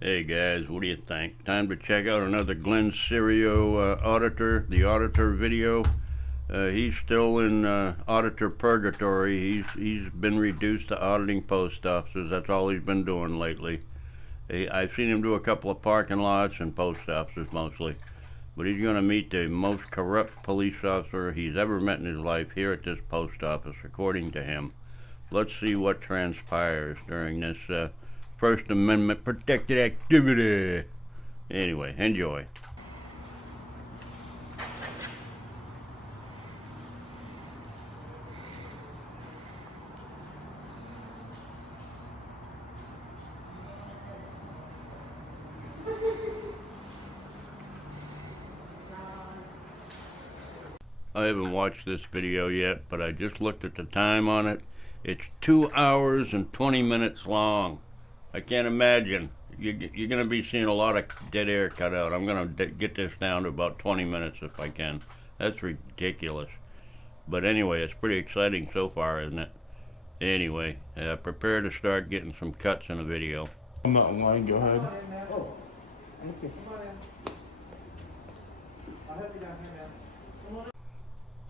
Hey guys, what do you think? Time to check out another Glenn Serio auditor, the auditor video. He's still in auditor purgatory. He's been reduced to auditing post offices. That's all he's been doing lately. I've seen him do a couple of parking lots and post offices mostly. But he's going to meet the most corrupt police officer he's ever met in his life here at this post office, according to him. Let's see what transpires during this First Amendment protected activity. Anyway, enjoy. I haven't watched this video yet, but I just looked at the time on it. It's 2 hours and 20 minutes long. I can't imagine. You're going to be seeing a lot of dead air cut out. I'm going to get this down to about 20 minutes if I can. That's ridiculous. But anyway, it's pretty exciting so far, isn't it? Anyway, prepare to start getting some cuts in the video. I'm not in line, go ahead. Oh, thank you.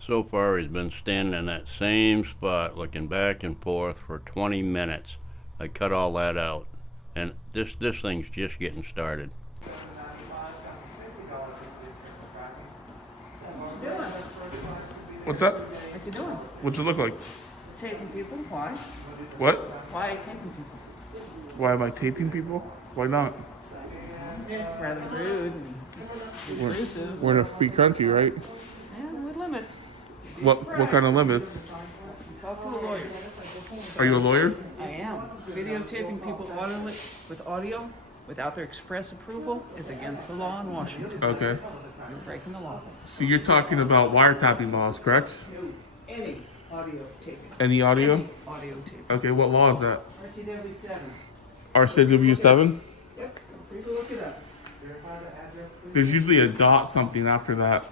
So far, he's been standing in that same spot, looking back and forth for 20 minutes. I cut all that out, and this thing's just getting started. What's that? What you doing? What's it look like? Taping people? Why? What? Why are you taping people? Why am I taping people? Why not? It's rather rude and intrusive. We're in a free country, right? Yeah, with limits. What kind of limits? Talk to a lawyer. Are you a lawyer? I am. Videotaping people with audio without their express approval is against the law in Washington. Okay. You're breaking the law. So you're talking about wiretapping laws, correct? Any audio taping. Any audio? Any audio taping. Okay, what law is that? RCW 7. RCW7? Yep. You can look it up. There's usually a dot something after that.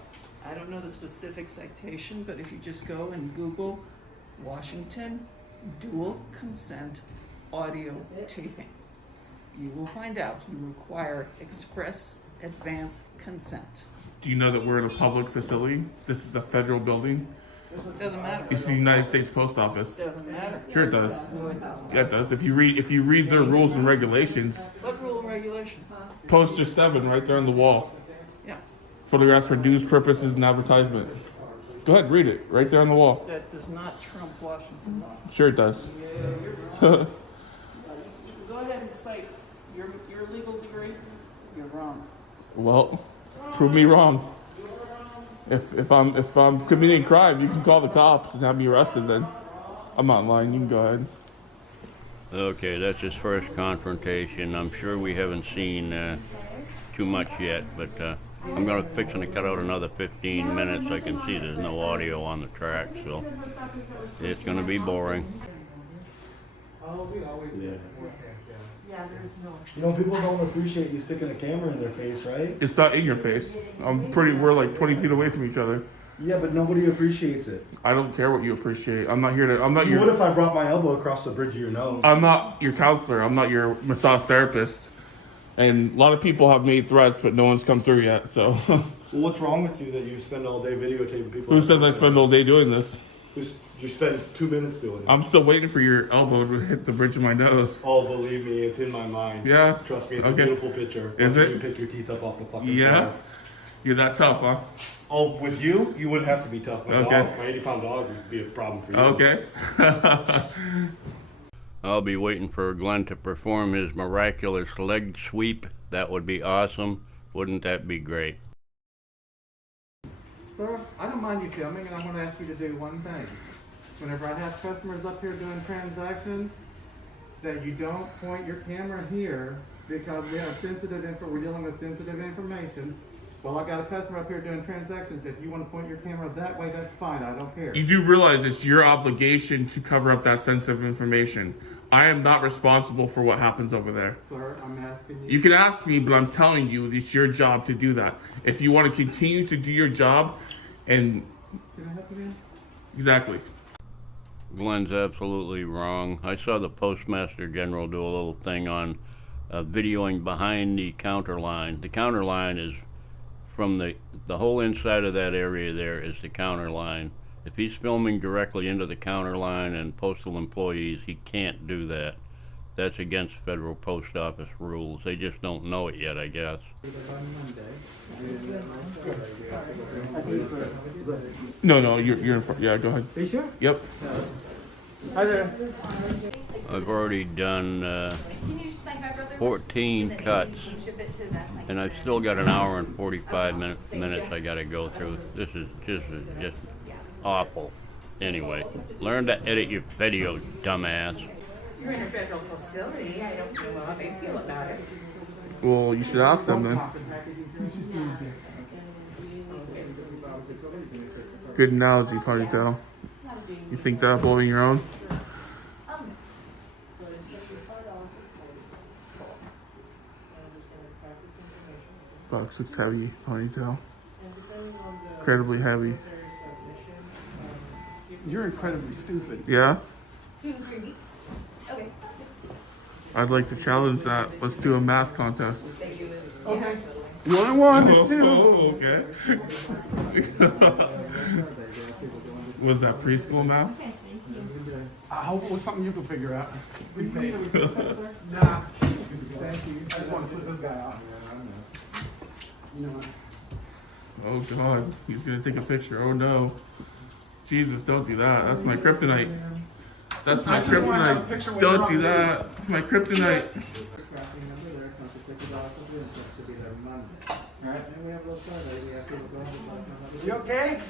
I don't know the specific citation, but if you just go and Google Washington dual consent audio taping, you will find out you require express advance consent. Do you know that we're in a public facility? This is a federal building. It doesn't matter. It's the United States Post Office. It doesn't matter. Sure it does. No, it doesn't. Yeah, it does. If you read their rules and regulations, What rule and regulation? poster 7 right there on the wall. Yeah, Photographs for news purposes and advertisement. Go ahead, read it. Right there on the wall. that does not trump Washington law. Sure it does. Go ahead and cite your legal degree. You're wrong. Well, prove me wrong. If I'm committing a crime, you can call the cops and have me arrested then. I'm not lying, you can go ahead. Okay, that's his first confrontation. I'm sure we haven't seen too much yet, but I'm fixing to cut out another 15 minutes. I can see there's no audio on the track, so it's going to be boring. Yeah. People don't appreciate you sticking a camera in their face, right? It's not in your face. We're like 20 feet away from each other. Yeah, but nobody appreciates it. I don't care what you appreciate. I'm not You would if I brought my elbow across the bridge of your nose. I'm not your counselor. I'm not your massage therapist. And a lot of people have made threats, but no one's come through yet, so. Well, what's wrong with you that you spend all day videotaping people? Who says I spend all day doing this? You spend 2 minutes doing it. I'm still waiting for your elbow to hit the bridge of my nose. Oh, believe me, it's in my mind. Yeah? Trust me, it's Okay. a beautiful picture. Is Once it? You pick your teeth up off the fucking Yeah? floor. You're that tough, huh? Oh, with you wouldn't have to be tough. My Okay. dog, my 80-pound dog would be a problem for you. Okay. I'll be waiting for Glenn to perform his miraculous leg sweep. That would be awesome. Wouldn't that be great? Sir, I don't mind you filming, and I want to ask you to do one thing. Whenever I have customers up here doing transactions, that you don't point your camera here because we have we're dealing with sensitive information. Well, I got a customer up here doing transactions. If you want to point your camera that way, that's fine. I don't care. You do realize it's your obligation to cover up that sensitive information. I am not responsible for what happens over there. Sir, I'm asking you. You can ask me, but I'm telling you, it's your job to do that. If you want to continue to do your job, and Can I help you, man? exactly. Glenn's absolutely wrong. I saw the Postmaster General do a little thing on videoing behind the counter line. The counter line is from the whole inside of that area there is the counter line. If he's filming directly into the counter line and postal employees, he can't do that. That's against federal post office rules. They just don't know it yet, I guess. No, you're in front. Yeah, go ahead. Are you sure? Yep. Hi there. I've already done 14 cuts, and I've still got an hour and 45 minutes I gotta go through. This is just awful. Anyway, learn to edit your video, dumbass. You're in a federal facility. I don't know how they feel about it. Well, you should ask them then. Good analogy, ponytail. You think that up holding your own? Box looks heavy, ponytail. Incredibly heavy. You're incredibly stupid. Yeah? 2 3 weeks. Okay. I'd like to challenge that. Let's do a math contest. Okay. You only one, it's two. Oh, okay. Was that preschool math? I hope it was something you could figure out. Nah. Thank you. I just want to flip this guy out. You know what? Oh God, he's gonna take a picture. Oh no. Jesus, don't do that. That's my kryptonite. That's my kryptonite. Don't do that. My kryptonite. You okay?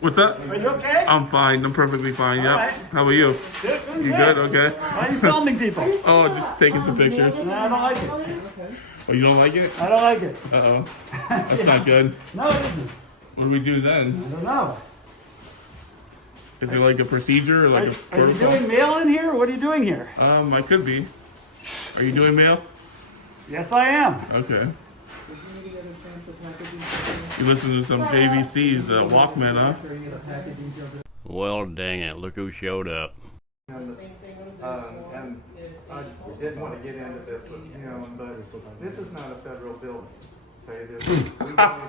What's that? Are you okay? I'm fine. I'm perfectly fine. Yep. right. How about you? Good. You good? Okay. Why are you filming people? Oh, just taking some pictures. No, I don't like it. Oh, you don't like it? I don't like it. Uh-oh. That's not good. No, it isn't. What do we do then? I don't know. Is it like a procedure or like a Are you protocol? doing mail in here, or what are you doing here? I could be. Are you doing mail? Yes, I am. Okay. You listen to some JVC's Walkman, huh? Well, dang it! Look who showed up. And I didn't want to get into this with him, but this is not a federal building. Okay, it is. We don't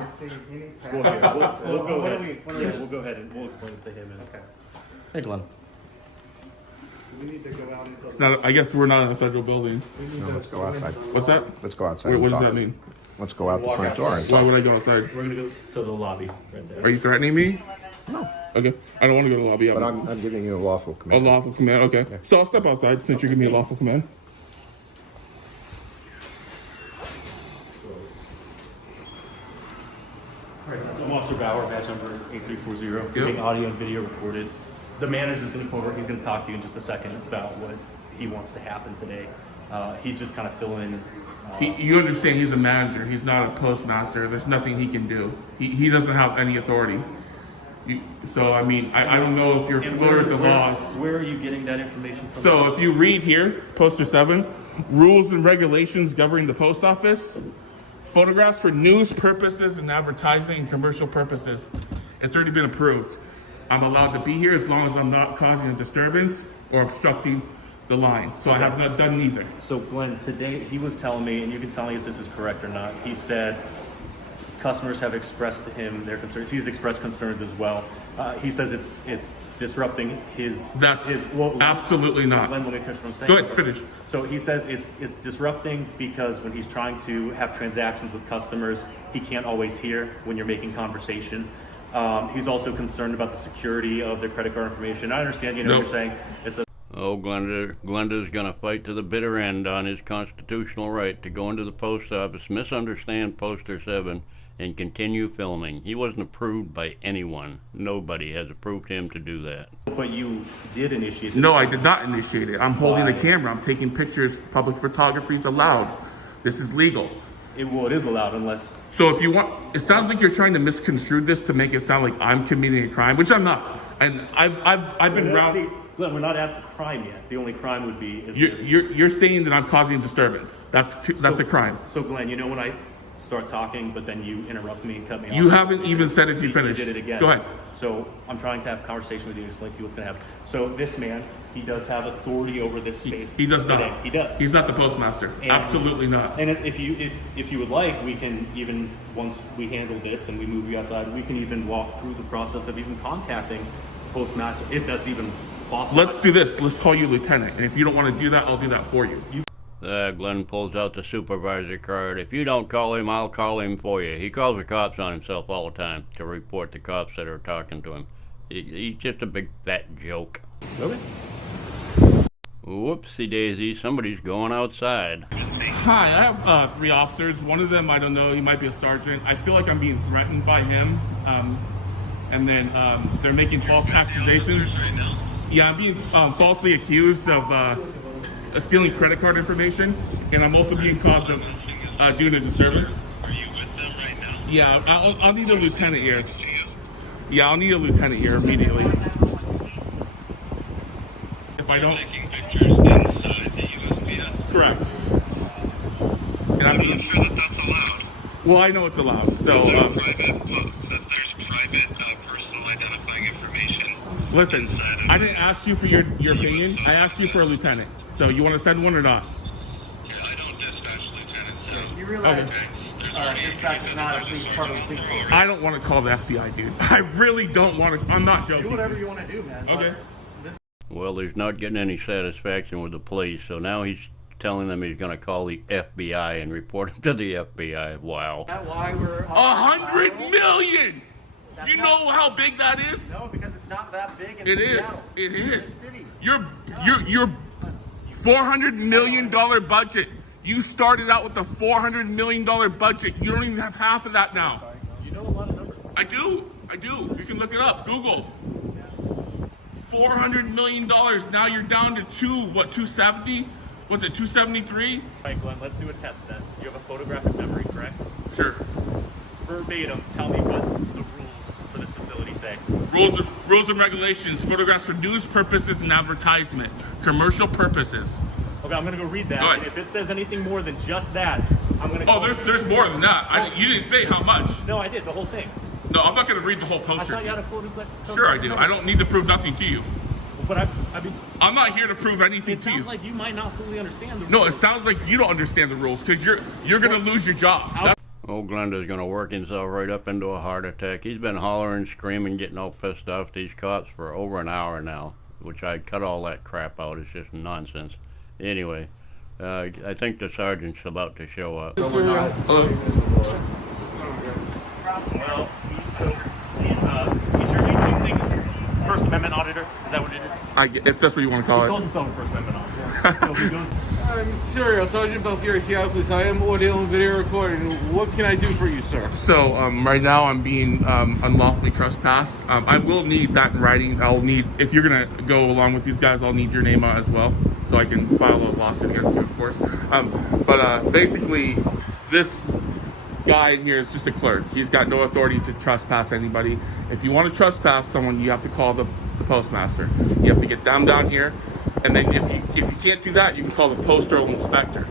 receive any We'll go ahead. We'll go ahead and we'll explain it to him. Hey, Glenn. We need to go out into It's not. I guess we're not in a federal building. No, let's go outside. What's that? Let's go outside. What and does talk. that mean? Let's go out the front door and Why talk. would I go outside? We're gonna go to the lobby right there. Are you threatening me? No, Okay. I don't want to go to the lobby. but I'm giving you a lawful A command. lawful command. Okay. So I'll step outside since you're giving me a lawful command. I'm Officer Bauer, badge number 8340, getting audio and video recorded. The manager's going to come over. He's going to talk to you in just a second about what he wants to happen today. He's just kind of filling. You understand he's a manager. He's not a postmaster. There's nothing he can do. He doesn't have any authority. So, I mean, I don't know if you're familiar with the laws. Where are you getting that information from? So if you read here, poster 7, rules and regulations governing the post office, photographs for news purposes and advertising and commercial purposes. It's already been approved. I'm allowed to be here as long as I'm not causing a disturbance or obstructing the line. So I have not done neither. So Glenn, today he was telling me, and you can tell me if this is correct or not, he said customers have expressed to him their concerns. He's expressed concerns as well. He says it's disrupting his... That's absolutely not. Glenn, let me finish what I'm saying. Go ahead, finish. So he says it's disrupting because when he's trying to have transactions with customers, he can't always hear when you're making conversation. He's also concerned about the security of their credit card information. I understand, what you're saying. It's a Oh, Glenda's gonna fight to the bitter end on his constitutional right to go into the post office, misunderstand poster 7, and continue filming. He wasn't approved by anyone. Nobody has approved him to do that. But you did initiate. No, I did not initiate it. I'm holding the camera. I'm taking pictures. Public photography is allowed. This is legal. It is allowed unless. So if you want, it sounds like you're trying to misconstrue this to make it sound like I'm committing a crime, which I'm not. And I've been around. See, Glenn, we're not at the crime yet. The only crime would be. You're saying that I'm causing a disturbance. That's a crime. So Glenn, when I start talking, but then you interrupt me and cut me off. You haven't even said if you finished. You did it again. Go ahead. So I'm trying to have a conversation with you and explain to you what's going to happen. So this man He does have authority over this space. He does today. not. He does. He's not the postmaster. And- Absolutely not. And if you would like, we can even, once we handle this and we move you outside, we can even walk through the process of even contacting the postmaster, if that's even possible. Let's do this. Let's call you lieutenant. And if you don't want to do that, I'll do that for you. Glenn pulls out the supervisor card. If you don't call him, I'll call him for you. He calls the cops on himself all the time to report the cops that are talking to him. He's just a big fat joke. Okay. Whoopsie daisy, somebody's going outside. Hi, I have 3 officers. One of them, I don't know, he might be a sergeant. I feel like I'm being threatened by him. And then they're making false accusations. Yeah, I'm being falsely accused of stealing credit card information. And I'm also being caused of doing a disturbance. Are you with them right now? Yeah, I'll need a lieutenant here. Yeah, I'll need a lieutenant here immediately. If I don't... Taking pictures inside the USPS. Correct. And I'm I'm being... not sure that that's allowed. Well, I know it's allowed, so... There's private personal identifying information. Listen, I didn't ask you for your opinion. I asked you for a lieutenant. So you want to send one or not? Yeah, I don't dispatch lieutenants, so. You realize Okay. dispatch is not a police part of the police force. I don't want to call the FBI, dude. I really don't want to. I'm not joking. Do whatever you want to do, man. but Okay. Well, he's not getting any satisfaction with the police, so now he's telling them he's going to call the FBI and report him to the FBI. Wow. That's why we're... 100 million! You know how big that is? No, because it's not that big. It is. Seattle. It is. City. Your $400 million budget. You started out with a $400 million budget. You don't even have half of that now. You know a lot of numbers. I do. You can look it up. Google. $400 million. Now you're down to 270? What's it, 273? All right, Glenn, let's do a test then. You have a photographic memory, correct? Sure. Verbatim, tell me what the rules for this facility say. Rules and regulations. Photographs for news purposes and advertisement. Commercial purposes. Okay, I'm gonna go read that. Go ahead. And if it says anything more than just that, I'm gonna. Oh, there's more than that. You didn't say how much. No, I did the whole thing. No, I'm not going to read the whole I poster. thought you had a photograph. Sure I do. I don't need to prove nothing to you. But I mean, I'm not here to prove anything it to you. sounds like you might not fully understand the rules. No, it sounds like you don't understand the rules because you're going to lose your job. Old Glenda's going to work himself right up into a heart attack. He's been hollering, screaming, getting all pissed off at these cops for over an hour now, which I cut all that crap out. It's just nonsense. Anyway, I think the sergeant's about to show up. Well, so he's your lead thing, First Amendment auditor. Is that what it is? If that's what you want to call He calls it. himself a First Amendment auditor. So he goes. I'm Serial Sergeant Belfieri, Seattle Police. I am audio and video recording. What can I do for you, sir? So right now I'm being unlawfully trespassed. I will need that in writing. I'll need, if you're going to go along with these guys, I'll need your name out as well, so I can file a lawsuit against you, of course. But basically, this guy in here is just a clerk. He's got no authority to trespass anybody. If you want to trespass someone, you have to call the postmaster. You have to get them down here, and then if you can't do that, you can call the postal inspector.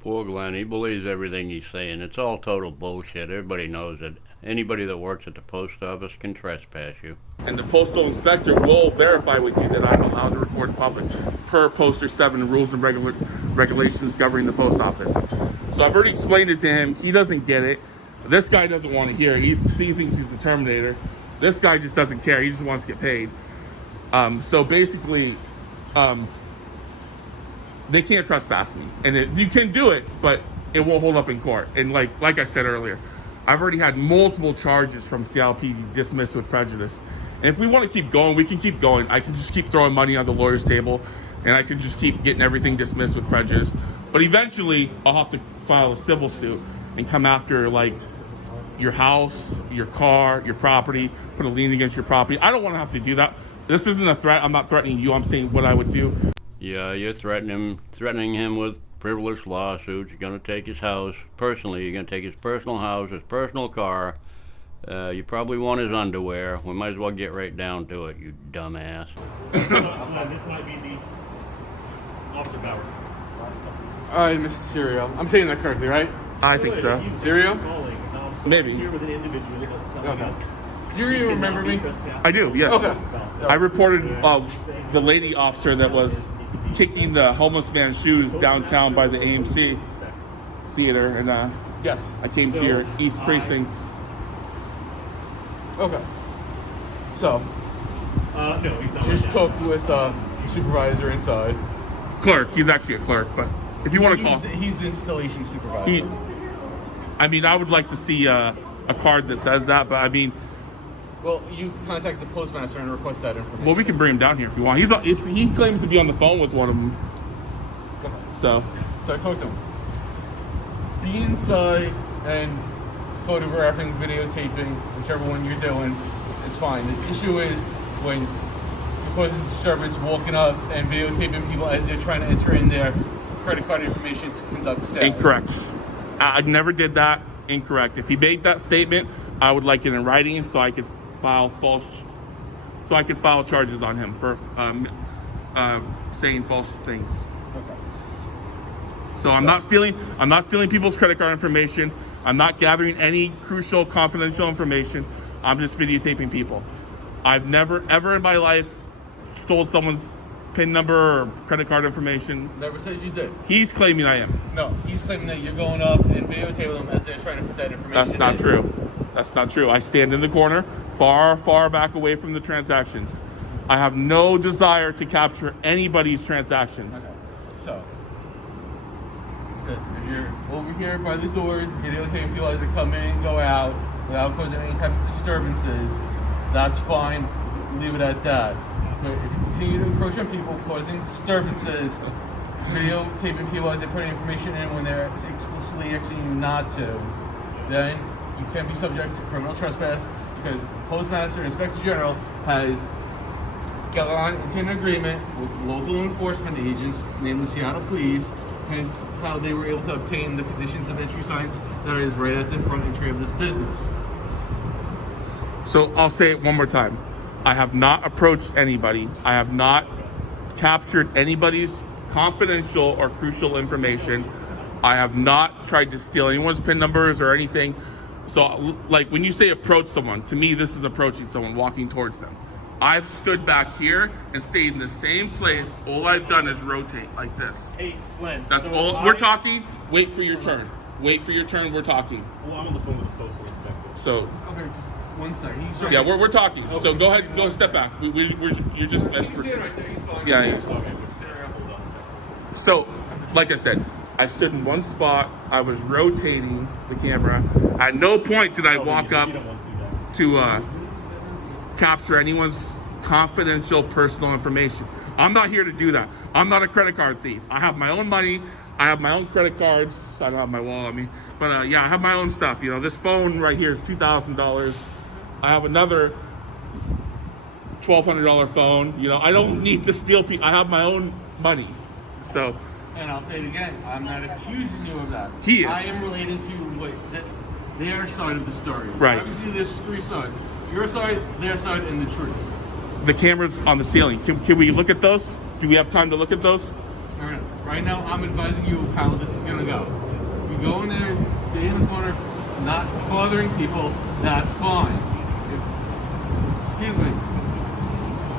Poor Glenn, he believes everything he's saying. It's all total bullshit. Everybody knows that anybody that works at the post office can trespass you. And the postal inspector will verify with you that I'm allowed to record public per Poster 7 rules and regulations governing the post office. So I've already explained it to him. He doesn't get it. This guy doesn't want to hear it. He thinks he's the Terminator. This guy just doesn't care. He just wants to get paid. So basically, they can't trespass me. And you can do it, but it won't hold up in court. And like I said earlier, I've already had multiple charges from Seattle PD dismissed with prejudice. And if we want to keep going, we can keep going. I can just keep throwing money on the lawyer's table, and I can just keep getting everything dismissed with prejudice. But eventually, I'll have to file a civil suit and come after, your house, your car, your property, put a lien against your property. I don't want to have to do that. This isn't a threat. I'm not threatening you. I'm saying what I would do. Yeah, you're threatening him with frivolous lawsuits. You're going to take his house. Personally, you're going to take his personal house, his personal car. You probably want his underwear. We might as well get right down to it, you dumbass. So this might be the Officer Bauer. Alright, Mr. Serial. I'm saying that correctly, right? I think so. Serial? So Maybe. I'm here with an individual that's telling Okay. us Do you even remember me? I do, yes. Okay. I reported the lady officer that was kicking the homeless man's shoes downtown by the AMC theater, and Yes. I came to your East Precinct. Okay. So, No, he's not. just talked with the supervisor inside. Clerk, he's actually a clerk, but if you want to call, He's the installation supervisor. he. I mean, I would like to see a card that says that, but I mean, Well, you contact the postmaster and request that information. well, we can bring him down here if you want. He claims to be on the phone with one of them, so. So I talked to him. Be inside and photographing, videotaping, whichever one you're doing, it's fine. The issue is when you're causing disturbance, walking up and videotaping people as they're trying to enter in their credit card information to conduct sales. Incorrect. I never did that. Incorrect. If he made that statement, I would like it in writing so I could file charges on him for saying false things. Okay. So I'm not stealing people's credit card information. I'm not gathering any crucial confidential information. I'm just videotaping people. I've never ever in my life stole someone's PIN number or credit card information. Never said you did. He's claiming I am. No, he's claiming that you're going up and videotaping them as they're trying to put that information That's not in. true. That's not true. I stand in the corner, far back away from the transactions. I have no desire to capture anybody's transactions. Okay. So if you're over here by the doors, videotaping people as they come in and go out without causing any type of disturbances, that's fine. Leave it at that. But if you continue to encroach on people, causing disturbances, videotaping people as they put information in when they're explicitly asking you not to, then you can be subject to criminal trespass because the Postmaster Inspector General has gone into an agreement with local enforcement agents, namely Seattle Police, hence how they were able to obtain the conditions of entry signs that is right at the front entry of this business. So I'll say it one more time. I have not approached anybody. I have not captured anybody's confidential or crucial information. I have not tried to steal anyone's PIN numbers or anything. So, like, when you say approach someone, to me, this is approaching someone, walking towards them. I've stood back here and stayed in the same place. All I've done is rotate like this. Hey, Glenn. That's so all. We're talking. Wait for your turn. Wait for your turn. We're talking. Well, I'm on the phone with the postal inspector. So, Okay, just one second. He's right. yeah, we're talking. Okay. So go ahead. Go step back. You're just. He's sitting right there. He's fine. Yeah, yeah. He's fine. So, like I said, I stood in one spot. I was rotating the camera. At no point did I walk up You don't want to do that. to capture anyone's confidential personal information. I'm not here to do that. I'm not a credit card thief. I have my own money. I have my own credit cards. I don't have my wallet on me. But yeah, I have my own stuff. You know, this phone right here is $2,000. I have another $1,200 phone. You know, I don't need to steal people. I have my own money. So, And I'll say it again, I'm not accusing you of that. He is. I am relating to their side of the story. Right. Obviously, there's three sides. Your side, their side, and the truth. the camera's on the ceiling. Can we look at those? Do we have time to look at those? All right. Right now, I'm advising you how this is going to go. If you go in there, stay in the corner, not bothering people, that's fine. Excuse me.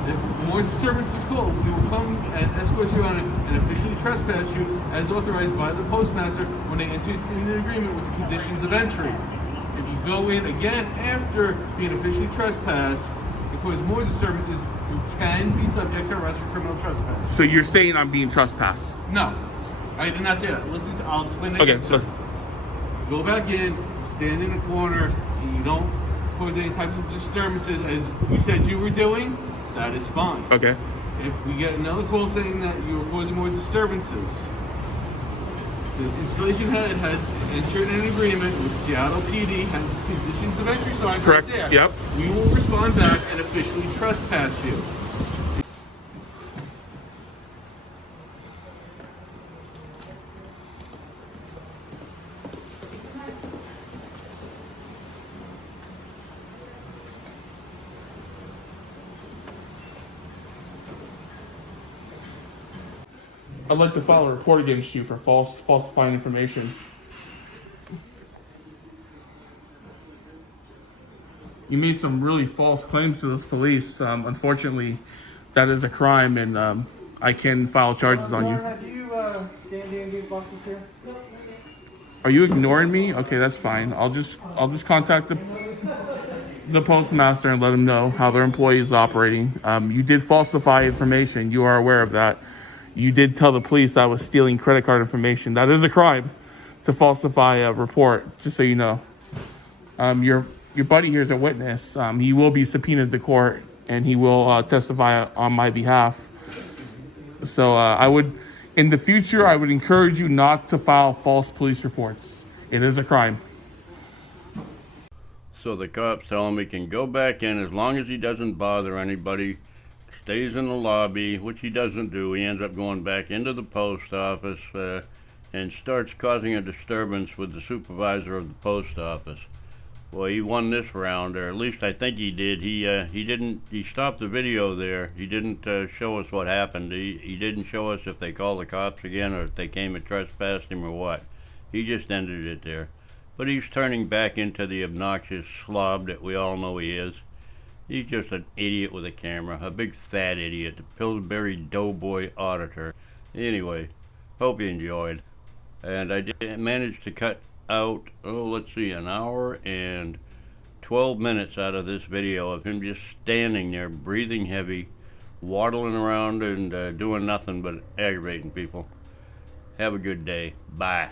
If more disturbance is called, we will come and escort you on and officially trespass you as authorized by the postmaster when they enter into agreement with the conditions of entry. If you go in again after being officially trespassed and cause more disturbances, you can be subject to arrest for criminal trespass. So you're saying I'm being trespassed? No, I did not say that. Listen, I'll explain it Okay, again, sir. listen. Go back in, stand in the corner, and you don't cause any types of disturbances as you said you were doing. That is fine. Okay. If we get another call saying that you are causing more disturbances, the installation head has entered an agreement with Seattle PD, has conditions of entry signs Correct. right there. Yep. We will respond back and officially trespass you. I'd like to file a report against you for falsifying information. you made some really false claims to this police. Unfortunately, that is a crime, and I can file charges on you. Have you scanned these boxes here? Are you ignoring me? Okay, that's fine. I'll just contact the postmaster and let him know how their employee is operating. You did falsify information. You are aware of that. You did tell the police that I was stealing credit card information. That is a crime to falsify a report, just so you know. Your buddy here is a witness. He will be subpoenaed to court, and he will testify on my behalf. So in the future, I would encourage you not to file false police reports. It is a crime. So the cops tell him he can go back in as long as he doesn't bother anybody, stays in the lobby, which he doesn't do. He ends up going back into the post office and starts causing a disturbance with the supervisor of the post office. Well, he won this round, or at least I think he did. He stopped the video there. He didn't show us what happened. He didn't show us if they called the cops again or if they came and trespassed him or what. He just ended it there. But he's turning back into the obnoxious slob that we all know he is. He's just an idiot with a camera, a big fat idiot, the Pillsbury Doughboy auditor. Anyway, hope you enjoyed. And I did manage to cut out, let's see, an hour and 12 minutes out of this video of him just standing there, breathing heavy, waddling around and doing nothing but aggravating people. Have a good day. Bye.